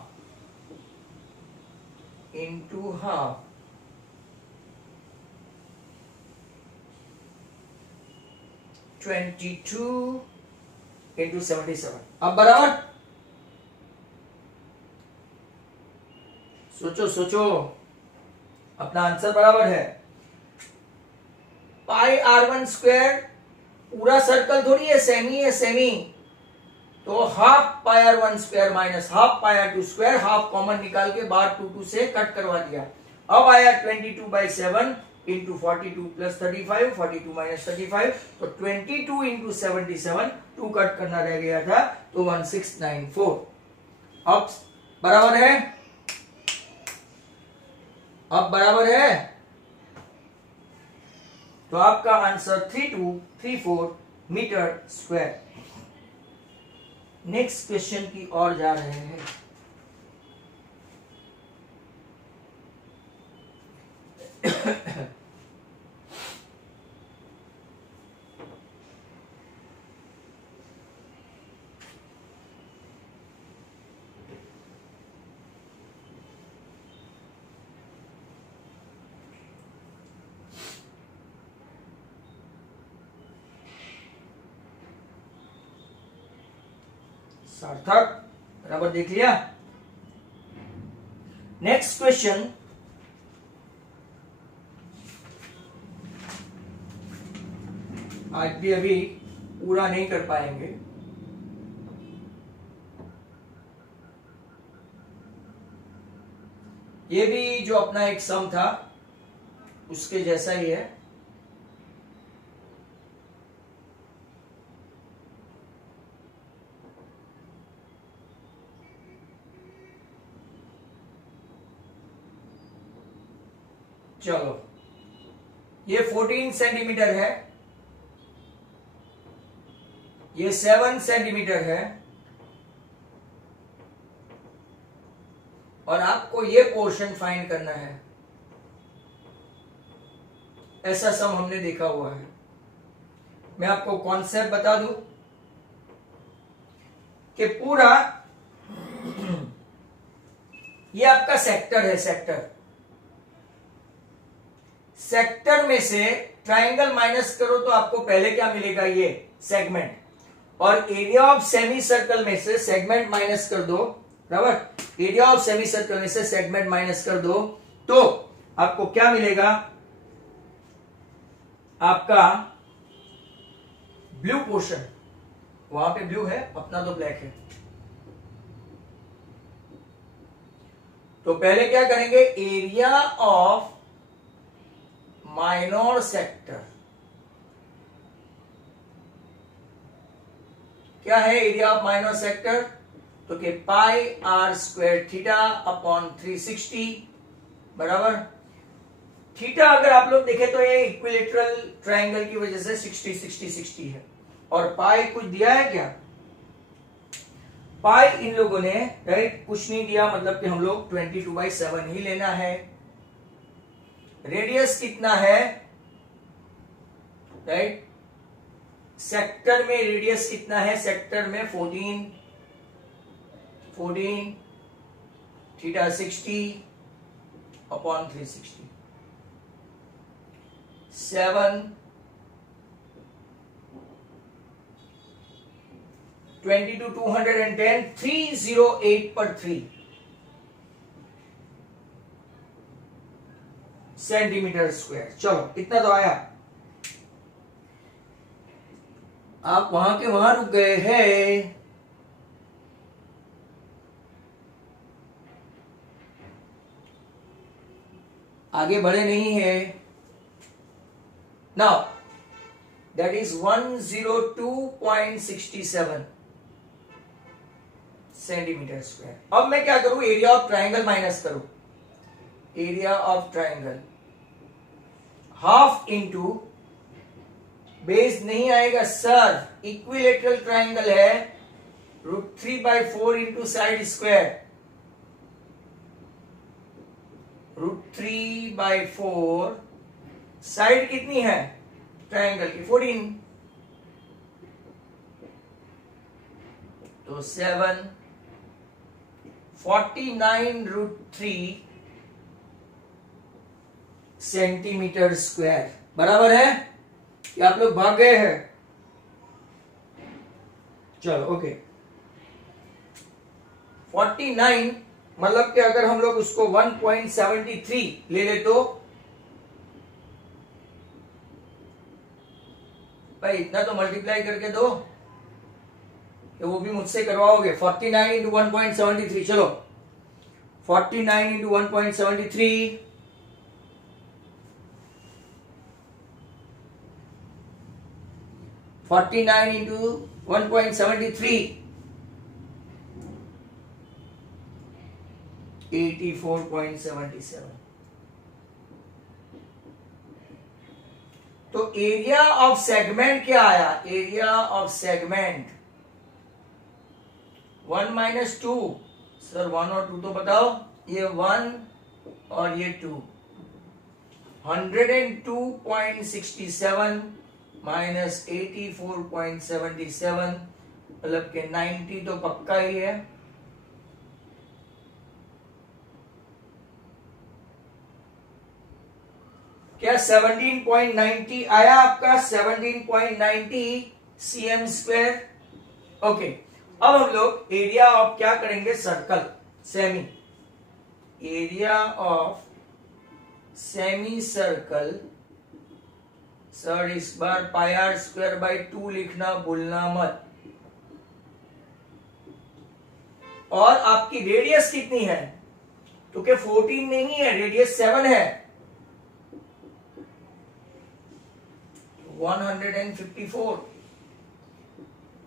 into half, 22 into 77। अब बराबर, सोचो सोचो, अपना आंसर बराबर है। पाई r1 स्क्वायर पूरा सर्कल थोड़ी है, सेमी है, सेमी, तो हाफ पाई r1 स्क्वायर माइनस हाफ पाई r2 स्क्वायर, हाफ कॉमन निकाल के बार 2 से कट करवा दिया। अब आया 22/7 इंटू 42 प्लस 35, 42 माइनस 35, तो 22 इंटू 77, 2 कट करना रह गया था, तो 1694। अब बराबर है, अब बराबर है, तो आपका answer 3234 metre square. Next question की ओर जा रहे हैं। सार्थक, बराबर देख लिया। नेक्स्ट क्वेश्चन, आज भी अभी पूरा नहीं कर पाएंगे, ये भी जो अपना एक सम था उसके जैसा ही है। चलो, ये 14 सेंटीमीटर है, ये 7 सेंटीमीटर है, और आपको ये पोर्शन फाइंड करना है। ऐसा सम हमने देखा हुआ है। मैं आपको कॉन्सेप्ट बता दूं कि पूरा ये आपका सेक्टर है, सेक्टर, सेक्टर में से ट्राइंगल माइनस करो तो आपको पहले क्या मिलेगा, ये सेगमेंट, और एरिया ऑफ सेमी सर्कल में से सेगमेंट माइनस कर दो, बराबर, एरिया ऑफ सेमी सर्कल में से सेगमेंट माइनस कर दो, तो आपको क्या मिलेगा, आपका ब्लू पोर्शन, वहां पे ब्लू है, अपना तो ब्लैक है। तो पहले क्या करेंगे, एरिया ऑफ माइनर सेक्टर, क्या है एरिया ऑफ माइनर सेक्टर, तो कि पाई r स्क्वायर थीटा अपॉन 360, बराबर। थीटा अगर आप लोग देखें तो ये इक्विलेटरल ट्रायंगल की वजह से 60 60 60 है, और पाई कुछ दिया है क्या, पाई इन लोगों ने राइट कुछ नहीं दिया, मतलब कि हम लोग 22/7 ही लेना है। रेडियस कितना है, राइट, सेक्टर में रेडियस कितना है, सेक्टर में 14 थीटा 60 अपॉन 360, 7 22 210 308 पर 3 सेंटीमीटर स्क्वायर। चलो, इतना तो आया। आप वहां के वहां रुक गए हैं, आगे बढ़े नहीं है। Now that is 102.67 centimetre square. अब मैं क्या करूं, एरिया ऑफ ट्राइंगल माइनस करूं, area of triangle half into base नहीं आएगा सर, इक्विलेटरल ट्राइंगल है, √3/4 इंटू साइड स्क्वायर, √3/4, साइड कितनी है ट्राइंगल की 14, तो 7 49 √3 सेंटीमीटर स्क्वायर। बराबर है कि आप लोग भाग गए हैं? चलो ओके। 49 मतलब कि अगर हम लोग उसको 1.73 ले ले तो भाई इतना तो मल्टीप्लाई करके दो कि वो भी मुझसे करवाओगे। 49 इंटू 1.73, चलो 49 इंटू 1.73 49 इंटू 1.73 84.77। तो एरिया ऑफ सेगमेंट क्या आया? Area of segment 1 minus 2। Sir 1 और 2 तो बताओ। ये 1 और ये 2। 102.67 माइनस 84.77 मतलब के 90 तो पक्का ही है। क्या 17.90 आया आपका? 17.90 cm स्क्वायर। ओके, अब हम लोग एरिया ऑफ क्या करेंगे? Circle, semi. Area of semi circle. Sir इस बार पाई आर स्क्वायर बाई 2 लिखना भूलना मत। और आपकी रेडियस कितनी है? क्योंकि 14 नहीं है, रेडियस 7 है। 154।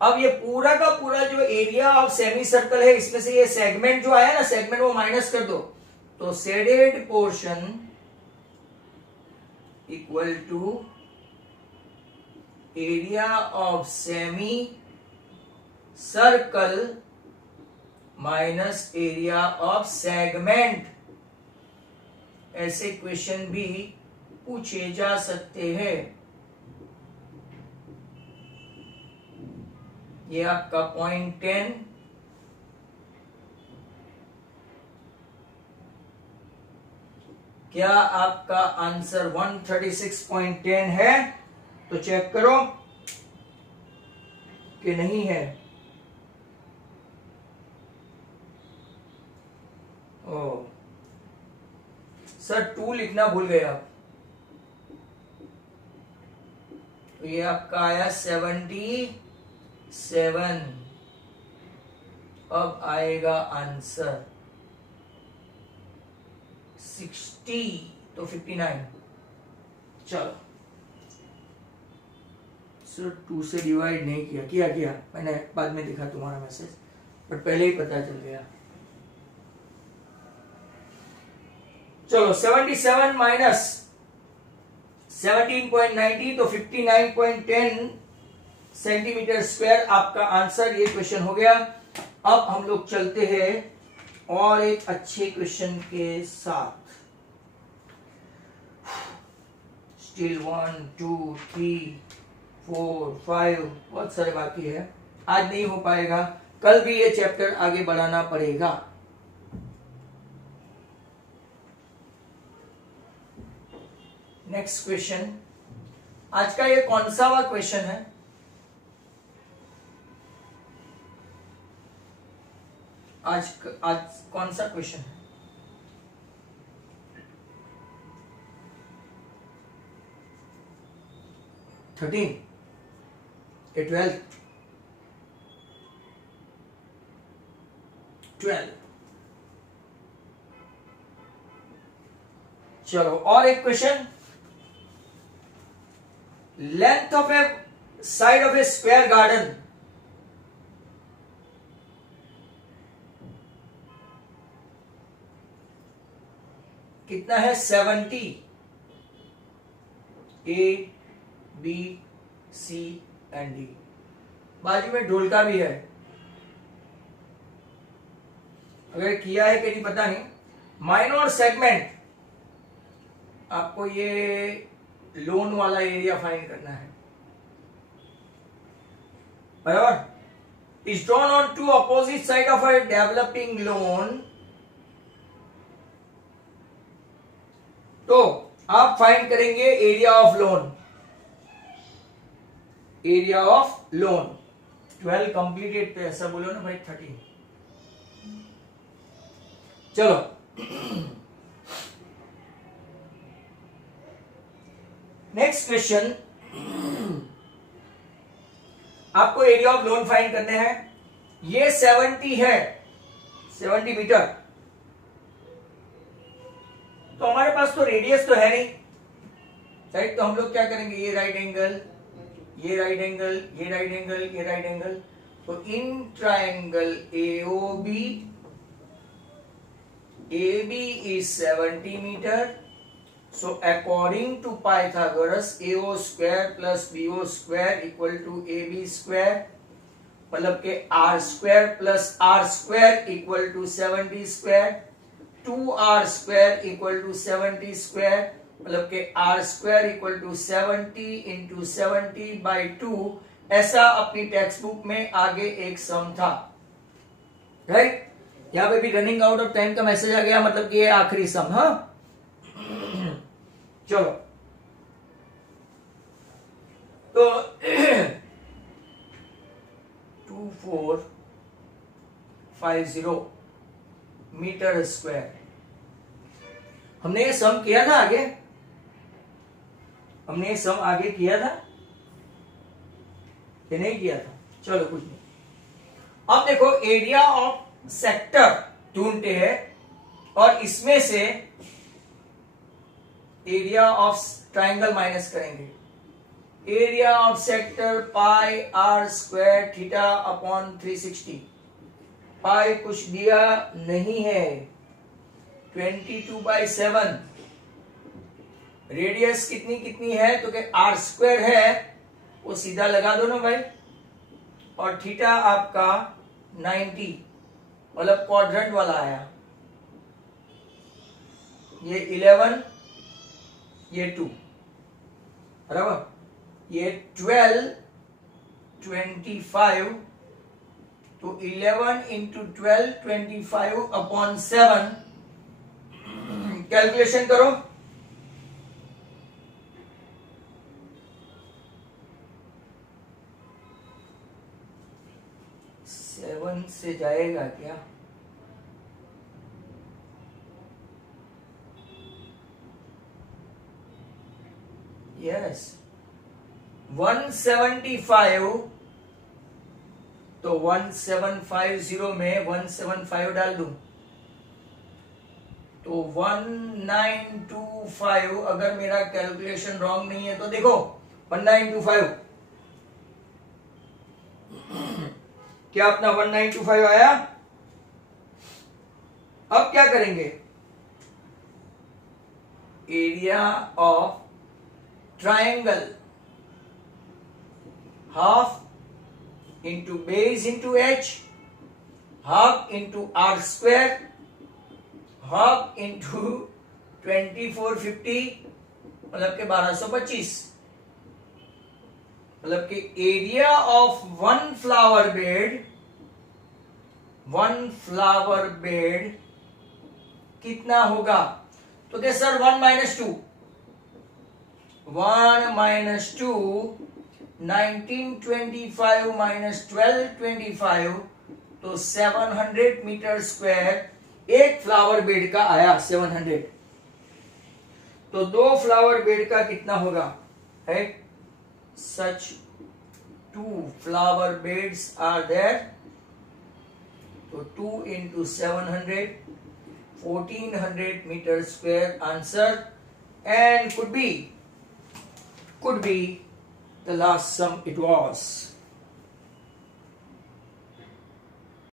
अब ये पूरा का पूरा जो एरिया ऑफ सेमी सर्कल है, इसमें से ये सेगमेंट जो आया ना, सेगमेंट वो माइनस कर दो, तो shaded portion equal to area of semi circle minus area of segment. ऐसे क्वेश्चन भी पूछे जा सकते हैं। ये आपका पॉइंट 10। क्या आपका आंसर 136.10 है? तो चेक करो कि नहीं है। ओ सर 2 लिखना भूल गए आप। तो ये आपका आया 77। अब आएगा आंसर 60, तो 59। चलो सर 2 से डिवाइड नहीं किया। किया मैंने बाद में देखा तुम्हारा मैसेज, बट पहले ही पता चल गया। चलो 77 माइनस 17.90 तो 59.10 सेंटीमीटर स्क्वायर आपका आंसर। ये क्वेश्चन हो गया। अब हम लोग चलते हैं और एक अच्छे क्वेश्चन के साथ। स्टिल 1 2 3 4 5 बहुत सारे बाकी है। आज नहीं हो पाएगा, कल भी ये चैप्टर आगे बढ़ाना पड़ेगा। Next question. आज का ये कौन सा वाला क्वेश्चन है? आज कौन सा क्वेश्चन है? थर्टीन या 12? चलो और एक question. Length of a side of a square garden कितना है? 70। A B C and D. बाजू में ढोलका भी है। अगर किया है कि नहीं पता नहीं। माइनर सेगमेंट, आपको ये लोन वाला एरिया फाइंड करना है। बराबर। Is drawn on two opposite side of a developing lawn. तो आप फाइंड करेंगे area of lawn, area of lawn 12 completed पे ऐसा बोलो ना भाई 13। चलो नेक्स्ट क्वेश्चन, आपको एरिया ऑफ लोन फाइंड करने हैं। ये 70 है, 70 मीटर। तो हमारे पास तो रेडियस तो है नहीं, राइट। तो हम लोग क्या करेंगे, ये राइट एंगल, ये राइट एंगल, ये राइट एंगल, ये राइट एंगल। तो in triangle AOB, AB is 70 meter. So according to Pythagoras, AO square plus BO square equal to AB square, मतलब के R square plus R square equal to 70 square, 2R square equal to 70 square, मतलब के R square equal to 70 into 70 by 2। ऐसा अपनी टेक्स्ट बुक में आगे एक सम था, राइट। यहां पे भी रनिंग आउट ऑफ टाइम का मैसेज आ गया, मतलब कि ये आखिरी सम। हाँ चलो, तो 2450 मीटर स्क्वायर। हमने ये सम किया था आगे, हमने ये सम आगे किया था कि नहीं किया था? चलो कुछ नहीं। अब देखो एरिया ऑफ सेक्टर ढूंढते हैं और इसमें से एरिया ऑफ ट्राइंगल माइनस करेंगे। Area of sector pi r square theta upon 360। Pi कुछ दिया नहीं है, 22/7। रेडियस कितनी कितनी है, तो क्या आर स्क्वायर है, वो सीधा लगा दो ना भाई। और थीटा आपका 90, मतलब क्वाड्रेंट वाला आया। ये 11, ये 2 बराबर, ये 12, 25। तो 11 इंटू 12, 25 अपॉन 7। कैलकुलेशन करो। सेवन से जाएगा क्या? यस, 175। तो 1750 में 175 डाल दूं तो 1925। अगर मेरा कैलकुलेशन रॉन्ग नहीं है तो देखो 1925। क्या अपना 1925 आया? अब क्या करेंगे, area of triangle half into base into H, half into r square, half into 2450, मतलब के 1225। मतलब कि area of one flower bed कितना होगा? तो क्या सर 1 - 2, 1 - 2, 1925 - 1225, तो 700 मीटर स्क्वायर एक फ्लावर बेड का आया, 700। तो 2 फ्लावर बेड का कितना होगा? है such 2 flower beds are there, so 2 into 700, 1400 meter square answer, and could be the last sum it was.